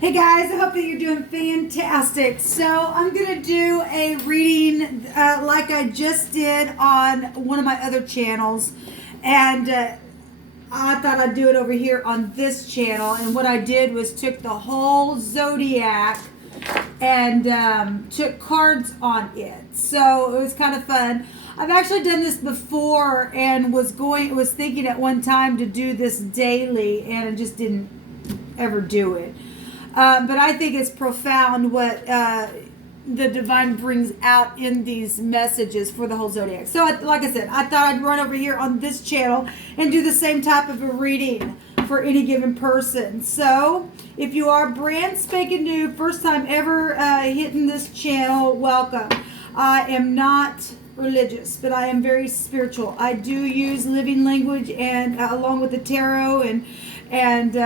Hey guys, I hope that you're doing fantastic. So I'm going to do a reading like I just did on one of my other channels. And I thought I'd do it over here on this channel. And what I did was took the whole ZODIAC and took cards on it. So it was kind of fun. I've actually done this before and was thinking at one time to do this daily, and I just didn't ever do it. But I think it's profound what the divine brings out in these messages for the whole zodiac. So, like I said, I thought I'd run over here on this channel and do the same type of a reading for any given person. So, if you are brand spanking new, first time ever hitting this channel, welcome. I am not religious, but I am very spiritual. I do use living language and along with the tarot and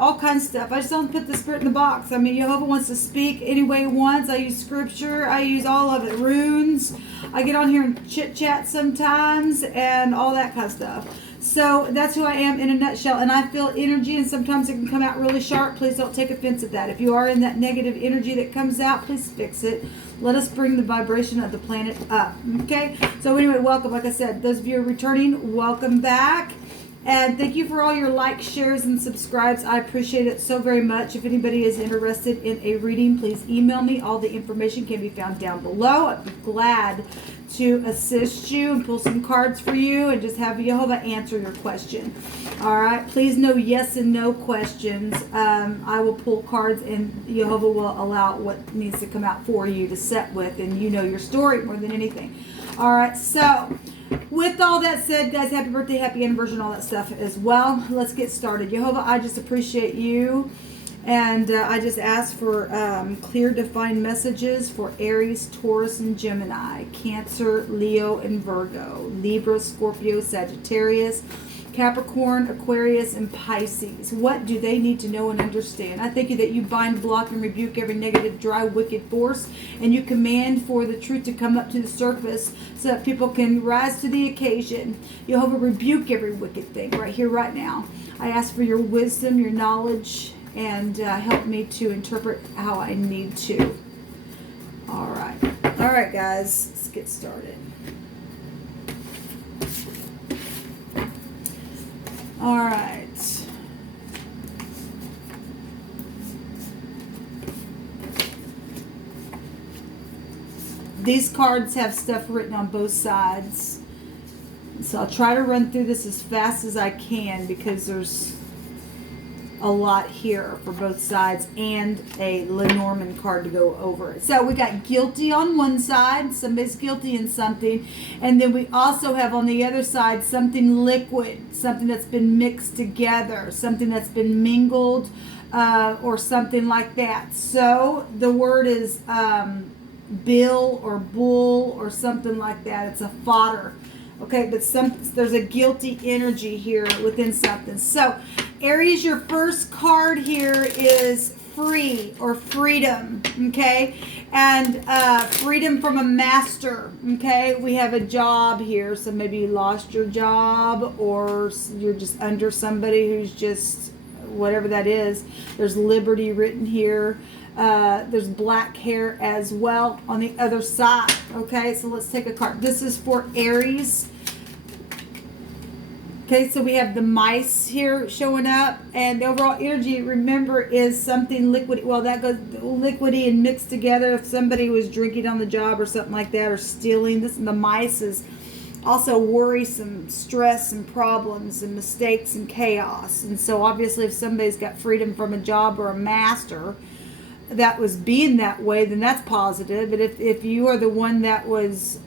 all kinds of stuff. I just don't put the spirit in the box. I mean, Jehovah wants to speak any way he wants. I use scripture. I use all of it. Runes. I get on here and chit-chat sometimes and all that kind of stuff. So that's who I am in a nutshell. And I feel energy, and sometimes it can come out really sharp. Please don't take offense at that. If you are in that negative energy that comes out, please fix it. Let us bring the vibration of the planet up. Okay? So anyway, welcome. Like I said, those of you who are returning, welcome back. And thank you for all your likes, shares, and subscribes. I appreciate it so very much. If anybody is interested in a reading, please email me. All the information can be found down below. I'd be glad to assist you and pull some cards for you and just have Jehovah answer your question. All right. Please no yes and no questions. I will pull cards and Jehovah will allow what needs to come out for you to set with, and you know your story more than anything. All right. So with all that said, guys, happy birthday, happy anniversary, all that stuff as well. Let's get started. Jehovah, I just appreciate you. And I just ask for clear, defined messages for Aries, Taurus, and Gemini, Cancer, Leo, and Virgo, Libra, Scorpio, Sagittarius, Capricorn, Aquarius, and Pisces. What do they need to know and understand? I thank you that you bind, block, and rebuke every negative, dry, wicked force, and you command for the truth to come up to the surface so that people can rise to the occasion. Jehovah, rebuke every wicked thing right here, right now. I ask for your wisdom, your knowledge, and help me to interpret how I need to. All right, guys, let's get started. All right. These cards have stuff written on both sides. So I'll try to run through this as fast as I can because there's a lot here for both sides and a Lenormand card to go over it. So we got guilty on one side, somebody's guilty in something, and then we also have on the other side something liquid, something that's been mixed together, something that's been mingled, or something like that. So the word is bill or bull or something like that. It's a fodder. Okay, but there's a guilty energy here within something. So, Aries, your first card here is free or freedom, okay? And freedom from a master, okay? We have a job here, so maybe you lost your job or you're just under somebody who's just whatever that is. There's liberty written here. There's black hair as well on the other side. Okay, so let's take a card. This is for Aries. Okay, so we have the mice here showing up, and the overall energy, remember, is something liquid. Well, that goes liquidy and mixed together. If somebody was drinking on the job or something like that, or stealing, the mice is also worrisome, stress and problems and mistakes and chaos. And so obviously if somebody's got freedom from a job or a master that was being that way, then that's positive. But if you are the one that was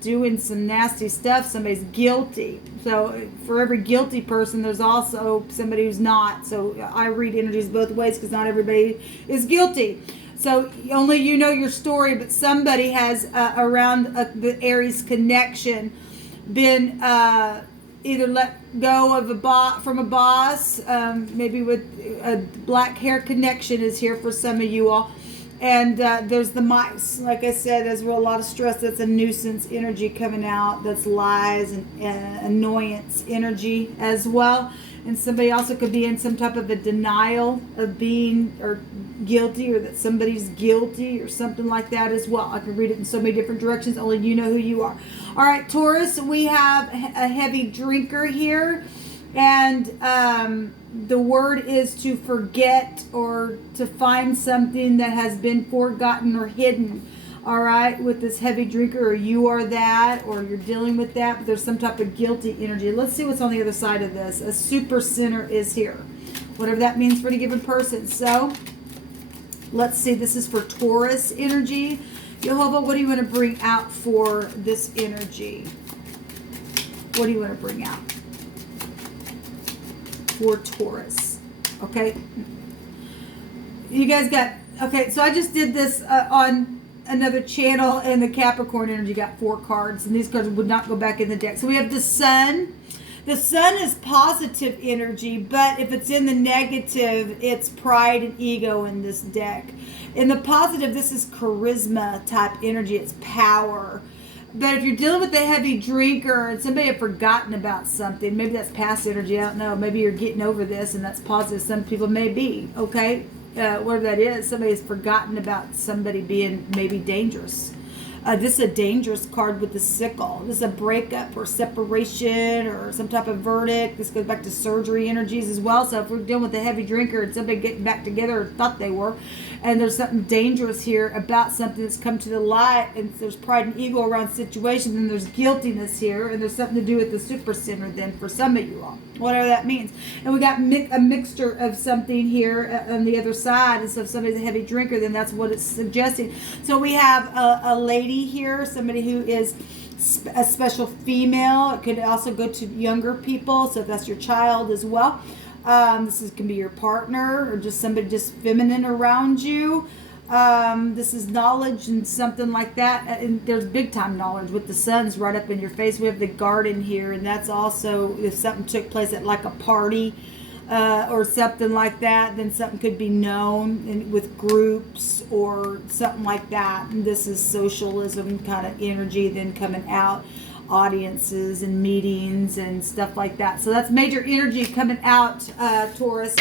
doing some nasty stuff, somebody's guilty. So for every guilty person, there's also somebody who's not. So I read energies both ways because not everybody is guilty. So only you know your story, but somebody has around the Aries connection been either let go of from a boss, maybe with a black hair connection is here for some of you all. And there's the mice. Like I said, there's a lot of stress. That's a nuisance energy coming out. That's lies and annoyance energy as well. And somebody also could be in some type of a denial of being or guilty, or that somebody's guilty or something like that as well. I can read it in so many different directions. Only you know who you are. All right, Taurus, we have a heavy drinker here. And the word is to forget or to find something that has been forgotten or hidden. All right, with this heavy drinker, or you are that, or you're dealing with that, but there's some type of guilty energy. Let's see what's on the other side of this. A super sinner is here, whatever that means for any given person. So let's see, this is for Taurus energy. Jehovah, what do you want to bring out for this energy? What do you want to bring out for Taurus? Okay, you guys got, okay, so I just did this on another channel, and the Capricorn energy got 4 cards, and these cards would not go back in the deck. So we have the Sun. The Sun is positive energy, but if it's in the negative, it's pride and ego in this deck. In the positive, this is charisma type energy. It's power. But if you're dealing with a heavy drinker and somebody had forgotten about something, maybe that's past energy, I don't know. Maybe you're getting over this, and that's positive. Some people may be, okay? Whatever that is, somebody's forgotten about somebody being maybe dangerous. This is a dangerous card with the sickle. This is a breakup or separation or some type of verdict. This goes back to surgery energies as well. So if we're dealing with a heavy drinker and somebody getting back together or thought they were, and there's something dangerous here about something that's come to the light, and there's pride and ego around situations, and there's guiltiness here, and there's something to do with the super sinner then for some of you all, whatever that means. And we got a mixture of something here on the other side. And so if somebody's a heavy drinker, then that's what it's suggesting. So we have a lady here, somebody who is a special female. It could also go to younger people, so if that's your child as well. Can be your partner or just somebody just feminine around you. This is knowledge and something like that. And there's big time knowledge with the sun's right up in your face. We have the garden here, and that's also if something took place at like a party or something like that, then something could be known with groups or something like that. And this is socialism kind of energy then coming out. Audiences and meetings and stuff like that. So that's major energy coming out, Taurus.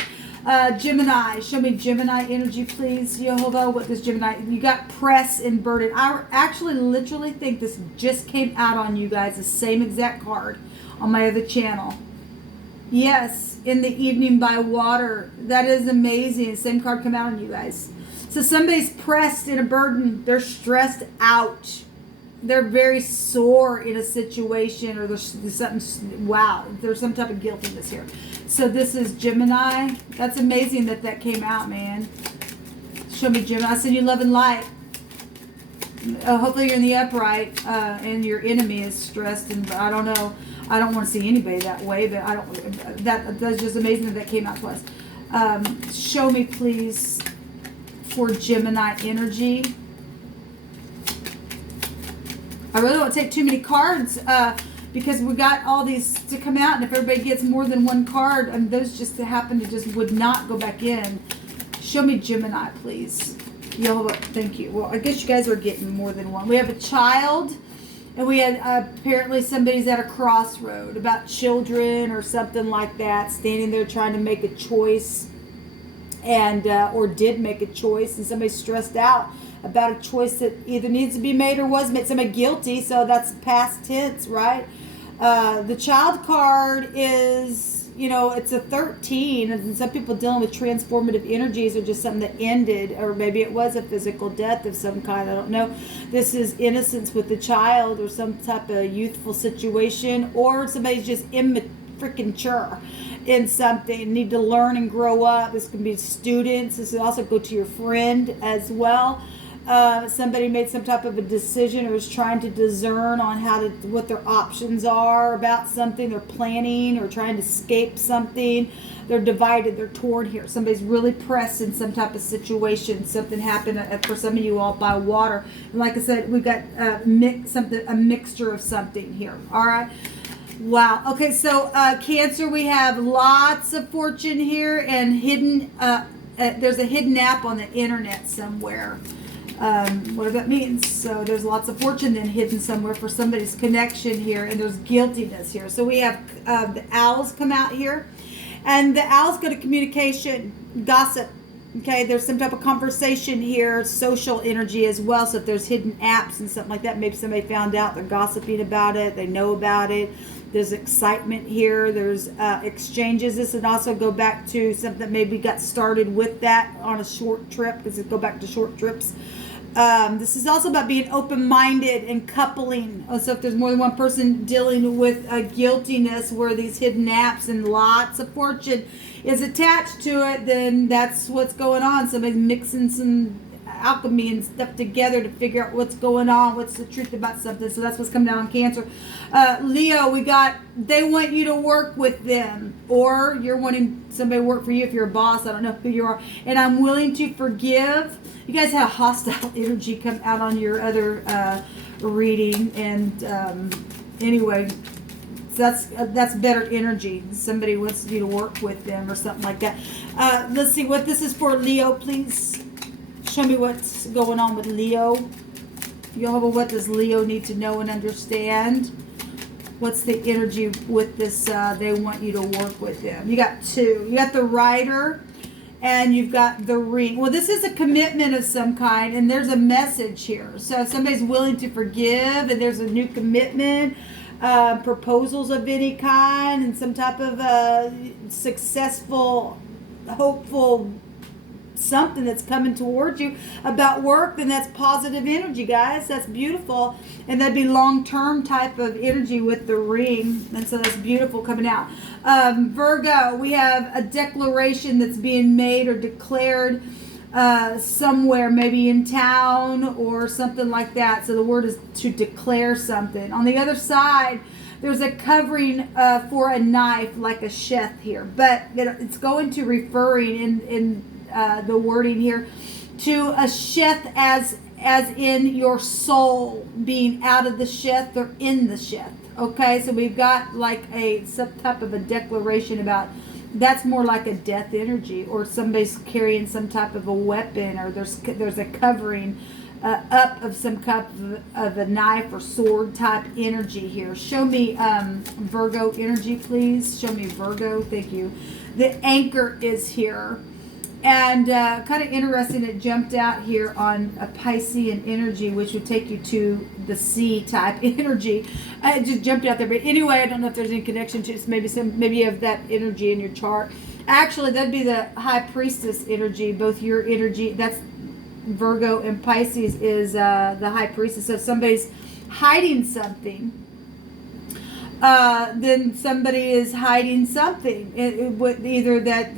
Gemini, show me Gemini energy, please, Jehovah. What does Gemini? You got press and burden. I actually literally think this just came out on you guys, the same exact card on my other channel. Yes, in the evening by water. That is amazing. Same card come out on you guys. So somebody's pressed in a burden. They're stressed out. They're very sore in a situation, or there's something, wow, there's some type of guiltiness here. So this is Gemini. That's amazing that came out, man. Show me Gemini. I send you love and light. Hopefully you're in the upright, and your enemy is stressed, and I don't know. I don't want to see anybody that way, but I don't. That's just amazing that came out to us. Show me, please, for Gemini energy. I really don't take too many cards because we got all these to come out, and if everybody gets more than one card, and those just happen to just would not go back in. Show me Gemini, please. Thank you. Well, I guess you guys are getting more than one. We have a child, and we had apparently somebody's at a crossroad about children or something like that, standing there trying to make a choice, and or did make a choice, and somebody's stressed out about a choice that either needs to be made or was made. Somebody guilty, so that's past tense, right? The child card is, it's a 13, and some people dealing with transformative energies or just something that ended, or maybe it was a physical death of some kind, I don't know. This is innocence with the child or some type of youthful situation, or somebody's just immature in something, need to learn and grow up. This can be students. This can also go to your friend as well. Somebody made some type of a decision or is trying to discern on what their options are about something. They're planning or trying to escape something. They're divided. They're torn here. Somebody's really pressed in some type of situation. Something happened for some of you all by water. And like I said, we've got a mixture of something here. All right. Wow. Okay. So Cancer, we have lots of fortune here and hidden. There's a hidden app on the internet somewhere. Whatever that means. So there's lots of fortune then hidden somewhere for somebody's connection here, and there's guiltiness here. So we have the owls come out here, And the owl's go to communication, gossip. Okay, there's some type of conversation here, social energy as well. So if there's hidden apps and something like that, maybe somebody found out, they're gossiping about it, they know about it. There's excitement here. There's exchanges. This would also go back to something that maybe got started with that on a short trip. This would go back to short trips. This is also about being open-minded and coupling. So if there's more than one person dealing with a guiltiness where these hidden apps and lots of fortune is attached to it, then that's what's going on. Somebody's mixing some alchemy and stuff together to figure out what's going on, what's the truth about something. So that's what's coming down on Cancer. Leo, we got, they want you to work with them, or you're wanting somebody to work for you if you're a boss. I don't know who you are. And I'm willing to forgive. You guys had a hostile energy come out on your other reading, and anyway, so that's better energy. Somebody wants you to work with them or something like that. Let's see what this is for, Leo. Please show me what's going on with Leo. Jehovah, what does Leo need to know and understand? What's the energy with this? They want you to work with them. You got two. You got the Rider, and you've got the Ring. Well, this is a commitment of some kind, and there's a message here. So if somebody's willing to forgive, and there's a new commitment, proposals of any kind, and some type of successful, hopeful something that's coming towards you about work, then that's positive energy, guys. That's beautiful. And that'd be long-term type of energy with the Ring. And so that's beautiful coming out. Virgo, we have a declaration that's being made or declared somewhere, maybe in town or something like that. So the word is to declare something. On the other side, there's a covering for a knife, like a sheath here. But it's going to referring in the wording here to a sheath as in your soul being out of the sheath or in the sheath. Okay, so we've got like some type of a declaration about that's more like a death energy, or somebody's carrying some type of a weapon, or there's a covering up of some type of a knife or sword type energy here. Show me Virgo energy, please. Show me Virgo. Thank you. The anchor is here. And kind of interesting, it jumped out here on a Piscean energy, which would take you to the sea type energy. It just jumped out there. But anyway, I don't know if there's any connection to it. Maybe you have that energy in your chart. Actually, that'd be the High Priestess energy. Both your energy, that's Virgo, and Pisces is the High Priestess. So if somebody's hiding something, then somebody is hiding something. It would either that,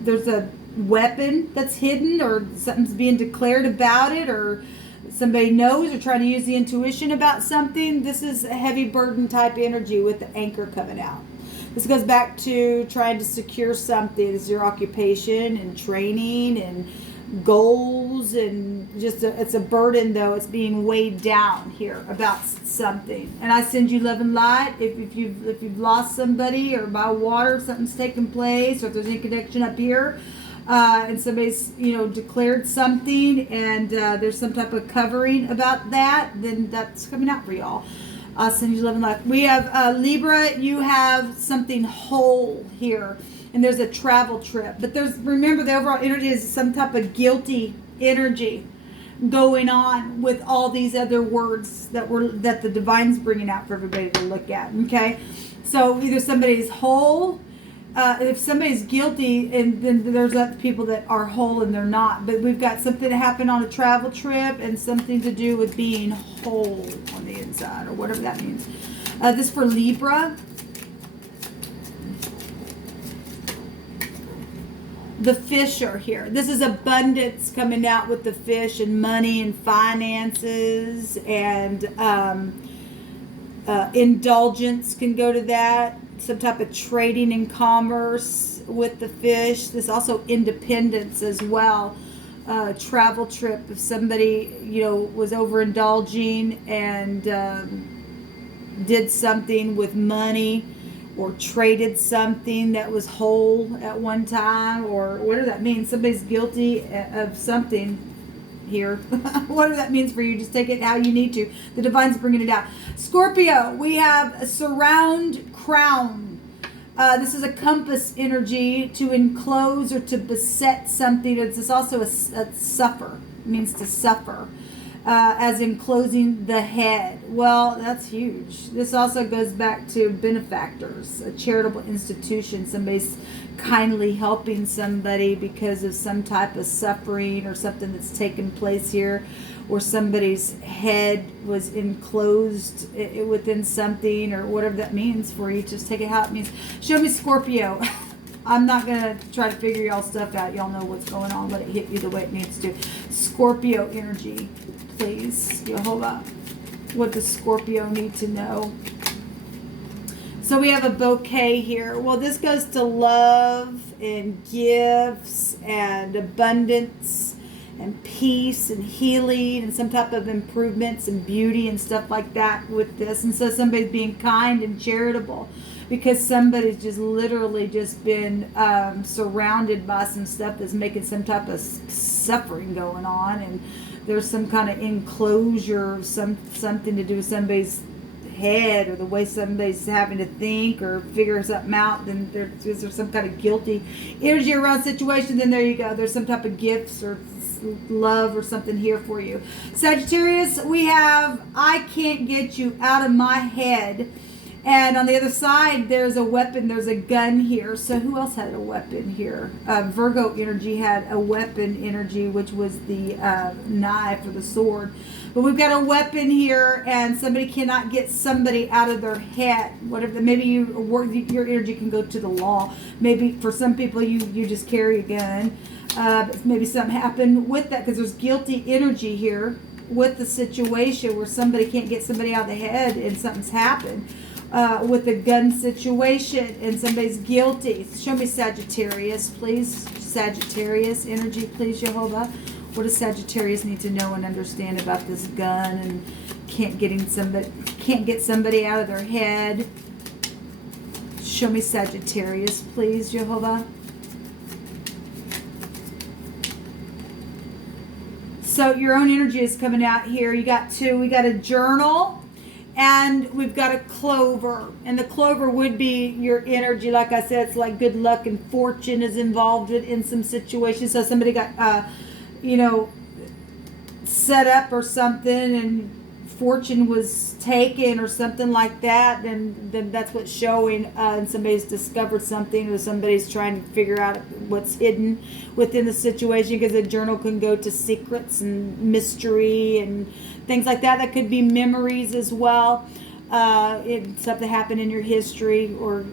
there's a weapon that's hidden, or something's being declared about it, or somebody knows or trying to use the intuition about something. This is a heavy burden type energy with the anchor coming out. This goes back to trying to secure something. It's your occupation and training and goals, and just it's a burden, though. It's being weighed down here about something. And I send you love and light. If you've lost somebody, or by water something's taken place, or if there's any connection up here, and somebody's declared something, and there's some type of covering about that, then that's coming out for y'all. I'll send you love and light. We have Libra. You have something whole here. And there's a travel trip. But remember, the overall energy is some type of guilty energy going on with all these other words that the divine's bringing out for everybody to look at. Okay, so either somebody's whole, if somebody's guilty, and then there's other people that are whole and they're not. But we've got something that happened on a travel trip, and something to do with being whole on the inside, or whatever that means. This for Libra. The fish are here. This is abundance coming out with the fish, and money and finances, and indulgence can go to that. Some type of trading and commerce with the fish. This also independence as well. Travel trip. If somebody was overindulging and did something with money, or traded something that was whole at one time, or whatever that means. Somebody's guilty of something here. Whatever that means for you, just take it how you need to. The divine's bringing it out. Scorpio, we have a surround crown. This is a compass energy, to enclose or to beset something. It's also a suffer. It means to suffer. As enclosing the head. Well, that's huge. This also goes back to benefactors, a charitable institution. Somebody's kindly helping somebody because of some type of suffering or something that's taken place here, or somebody's head was enclosed within something, or whatever that means for you. Just take it how it means. Show me Scorpio. I'm not going to try to figure y'all stuff out. Y'all know what's going on. Let it hit you the way it needs to. Scorpio energy, please. Jehovah. What does Scorpio need to know? So we have a bouquet here. Well, this goes to love and gifts and abundance and peace and healing and some type of improvements and beauty and stuff like that with this. And so somebody's being kind and charitable, because somebody's just literally just been surrounded by some stuff that's making some type of suffering going on, and there's some kind of enclosure, something to do with somebody's head, or the way somebody's having to think or figure something out. Then there's some kind of guilty energy around situation. Then there you go. There's some type of gifts or love or something here for you. Sagittarius, we have I can't get you out of my head. And on the other side, there's a weapon. There's a gun here. So who else had a weapon here? Virgo energy had a weapon energy, which was the knife or the sword. But we've got a weapon here, and somebody cannot get somebody out of their head. Whatever. Maybe your energy can go to the law. Maybe for some people, you just carry a gun. But maybe something happened with that, because there's guilty energy here with the situation where somebody can't get somebody out of the head, and something's happened. With the gun situation, and somebody's guilty. Show me Sagittarius, please. Sagittarius energy, please, Jehovah. What does Sagittarius need to know and understand about this gun and can't get somebody out of their head? Show me Sagittarius, please, Jehovah. So your own energy is coming out here. You got two. We got a journal. And we've got a clover. And the clover would be your energy. Like I said, it's like good luck and fortune is involved in some situations. So somebody got, set up or something, and fortune was taken or something like that. Then that's what's showing. And somebody's discovered something, or somebody's trying to figure out what's hidden within the situation. Because a journal can go to secrets and mystery and things like that. That could be memories as well. It's something happened in your history, or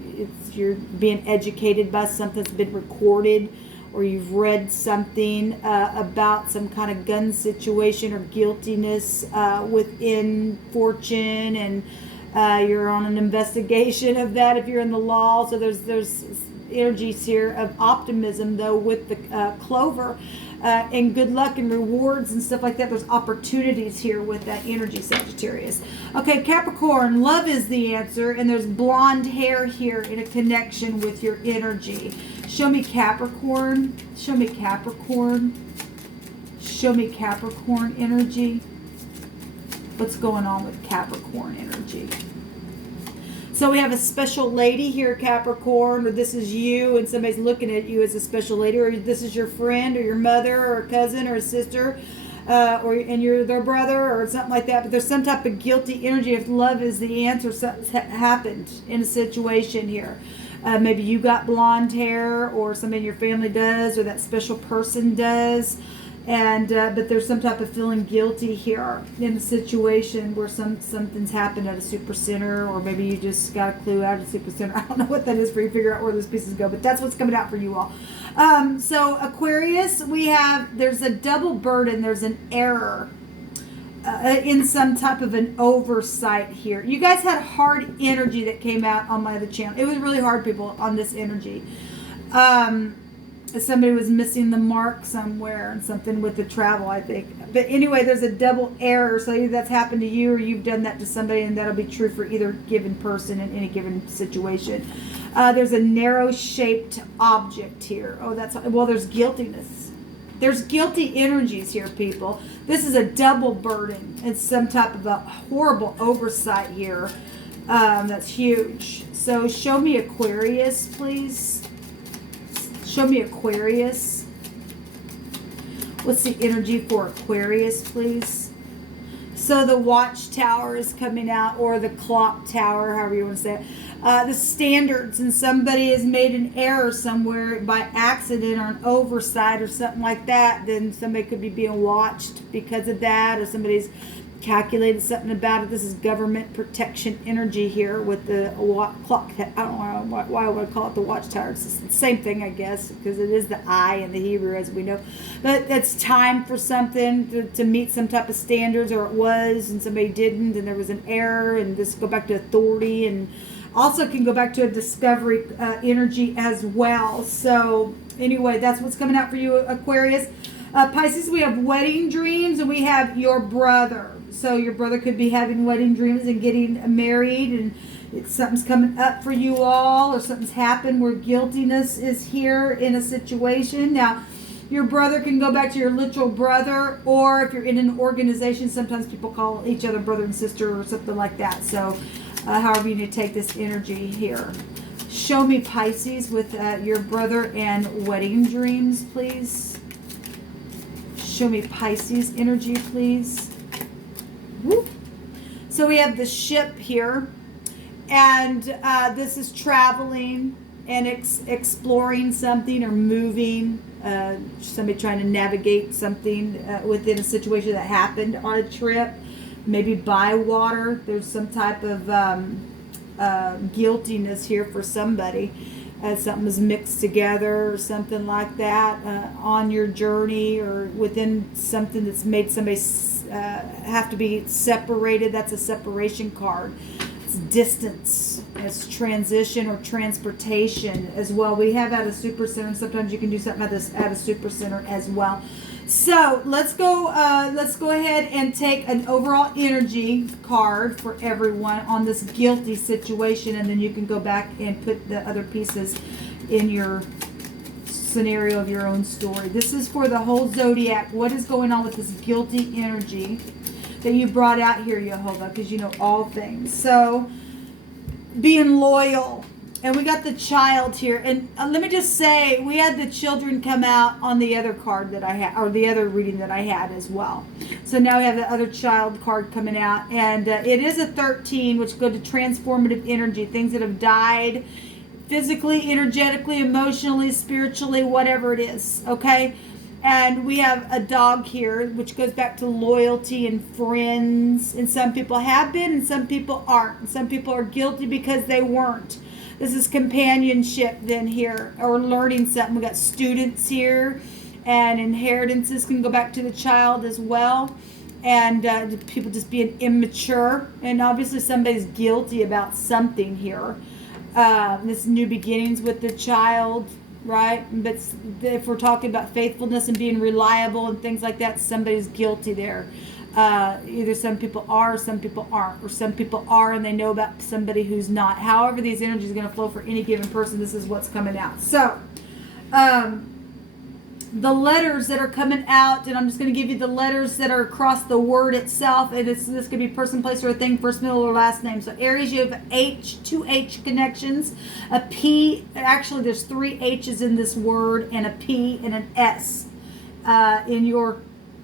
you're being educated by something that's been recorded, or you've read something about some kind of gun situation or guiltiness within fortune, and you're on an investigation of that if you're in the law. So there's energies here of optimism, though, with the clover. And good luck and rewards and stuff like that. There's opportunities here with that energy, Sagittarius. Okay, Capricorn, love is the answer, and there's blonde hair here in a connection with your energy. Show me Capricorn. Show me Capricorn. Show me Capricorn energy. What's going on with Capricorn energy? So we have a special lady here, Capricorn, or this is you, and somebody's looking at you as a special lady, or this is your friend or your mother or a cousin or a sister, and you're their brother or something like that. But there's some type of guilty energy. If love is the answer, something's happened in a situation here. Maybe you got blonde hair, or somebody in your family does, or that special person does. And but there's some type of feeling guilty here in the situation where something's happened at a super center, or maybe you just got a clue out of a super center. I don't know what that is for you. Figure out where those pieces go, but that's what's coming out for you all. So Aquarius, there's a double burden. There's an error in some type of an oversight here. You guys had hard energy that came out on my other channel. It was really hard, people, on this energy. Somebody was missing the mark somewhere, and something with the travel, I think. But anyway, there's a double error. So either that's happened to you, or you've done that to somebody, and that'll be true for either given person in any given situation. There's a narrow-shaped object here. There's guiltiness. There's guilty energies here, people. This is a double burden. It's some type of a horrible oversight here. That's huge. So show me Aquarius, please. Show me Aquarius. What's the energy for Aquarius, please? So the watchtower is coming out, or the clock tower, however you want to say it. The standards, and somebody has made an error somewhere by accident or an oversight or something like that, then somebody could be being watched because of that, or somebody's calculated something about it. This is government protection energy here with the clock. I don't know why I would call it the watchtower. It's the same thing, I guess, because it is the eye in the Hebrew, as we know. But it's time for something to meet some type of standards, or it was, and somebody didn't, and there was an error, and this go back to authority, and also can go back to a discovery energy as well. So anyway, that's what's coming out for you, Aquarius. Pisces, we have wedding dreams, and we have your brother. So your brother could be having wedding dreams and getting married, and something's coming up for you all, or something's happened where guiltiness is here in a situation. Now, your brother can go back to your literal brother, or if you're in an organization, sometimes people call each other brother and sister or something like that. So however you need to take this energy here. Show me Pisces with your brother and wedding dreams, please. Show me Pisces energy, please. Woo. So we have the ship here, and this is traveling and exploring something or moving. Somebody trying to navigate something within a situation that happened on a trip, maybe by water. There's some type of guiltiness here for somebody. Something was mixed together or something like that on your journey, or within something that's made somebody have to be separated. That's a separation card. It's distance. It's transition or transportation as well. We have at a super center, and sometimes you can do something at a super center as well. So let's go ahead and take an overall energy card for everyone on this guilty situation, and then you can go back and put the other pieces in your scenario of your own story. This is for the whole zodiac. What is going on with this guilty energy that you brought out here, Jehovah, because you know all things. So being loyal. And we got the child here. And let me just say, we had the children come out on the other card that I had, or the other reading that I had as well. So now we have the other child card coming out. And it is a 13, which go to transformative energy. Things that have died physically, energetically, emotionally, spiritually, whatever it is. Okay? And we have a dog here, which goes back to loyalty and friends. And some people have been, and some people aren't. And some people are guilty because they weren't. This is companionship then here, or learning something. We got students here, and inheritances can go back to the child as well. And people just being immature. And obviously somebody's guilty about something here. This new beginnings with the child, right? But if we're talking about faithfulness and being reliable and things like that, somebody's guilty there. Either some people are, some people aren't, or some people are and they know about somebody who's not. However these energies are going to flow for any given person, this is what's coming out. So the letters that are coming out, and I'm just going to give you the letters that are across the word itself, and this could be person, place, or a thing, first, middle, or last name. So Aries, you have H, 2 H connections, a P, actually there's 3 H's in this word, and a P and an S in your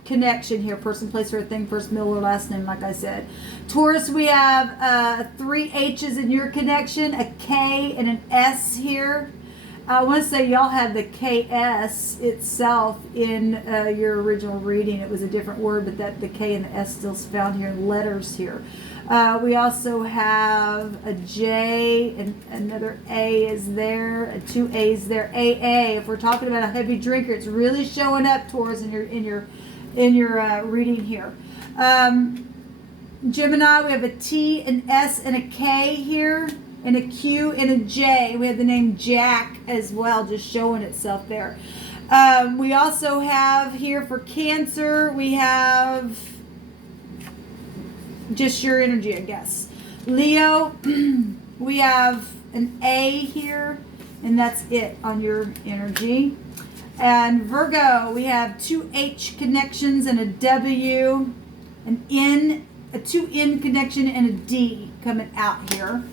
connection here, person, place, or a thing, first, middle, or last name, like I said. Taurus, we have 3 H's in your connection, a K and an S here. I want to say y'all had the KS itself in your original reading. It was a different word, but that the K and the S still found here in letters here. We also have a J, and another A is there, 2 A's there. AA, if we're talking about a heavy drinker, it's really showing up, Taurus, in your reading here. Gemini, we have a T, an S, and a K here, and a Q, and a J. We have the name Jack as well, just showing itself there. We also have here for Cancer, we have just your energy, I guess. Leo, we have an A here, and that's it on your energy. And Virgo, we have 2 H connections and a W, an N, a 2N connection and a D coming out here.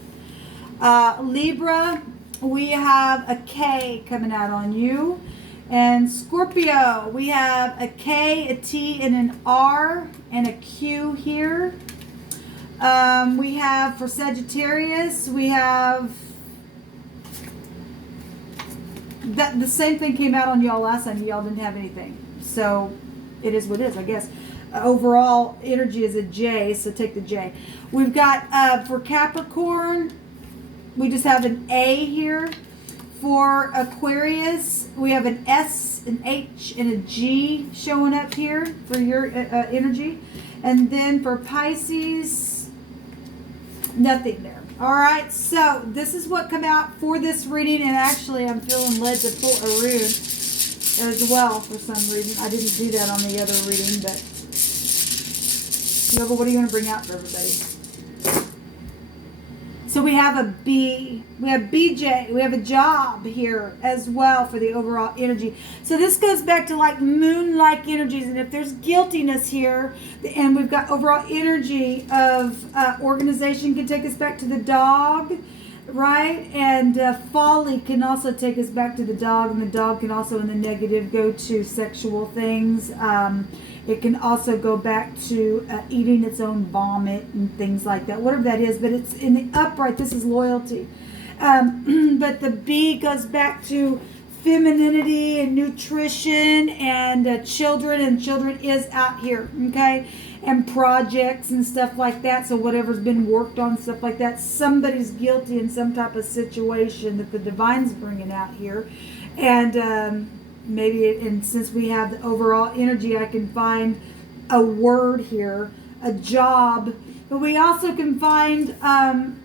Libra, we have a K coming out on you. And Scorpio, we have a K, a T, and an R, and a Q here. We have for Sagittarius, we have that the same thing came out on y'all last time. Y'all didn't have anything. So it is what it is, I guess. Overall energy is a J, so take the J. We've got for Capricorn, we just have an A here. For Aquarius, we have an S, an H, and a G showing up here for your energy. And then for Pisces, nothing there. All right, so this is what come out for this reading. And actually, I'm feeling led to pull a rune as well for some reason. I didn't do that on the other reading, but what are you going to bring out for everybody? So we have a B, we have BJ, we have a job here as well for the overall energy. So this goes back to like moon-like energies, and if there's guiltiness here, and we've got overall energy of organization can take us back to the dog, right? And folly can also take us back to the dog, and the dog can also in the negative go to sexual things. It can also go back to eating its own vomit and things like that, whatever that is. But it's in the upright, this is loyalty. But the B goes back to femininity and nutrition and children is out here, okay? And projects and stuff like that. So whatever's been worked on, stuff like that. Somebody's guilty in some type of situation that the divine's bringing out here. And and since we have the overall energy, I can find a word here, a job. But we also can find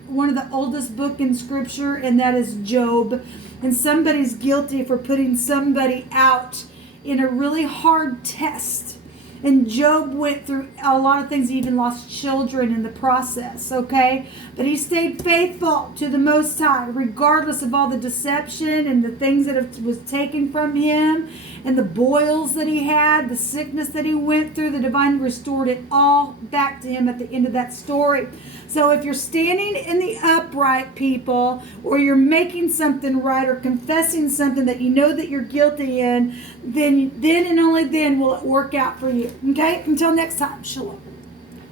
one of the oldest book in scripture, and that is Job. And somebody's guilty for putting somebody out in a really hard test. And Job went through a lot of things. He even lost children in the process, okay? But he stayed faithful to the Most High, regardless of all the deception and the things that was taken from him, and the boils that he had, the sickness that he went through. The divine restored it all back to him at the end of that story. So if you're standing in the upright, people, or you're making something right or confessing something that you know that you're guilty in, then and only then will it work out for you. Okay? Until next time, shalom.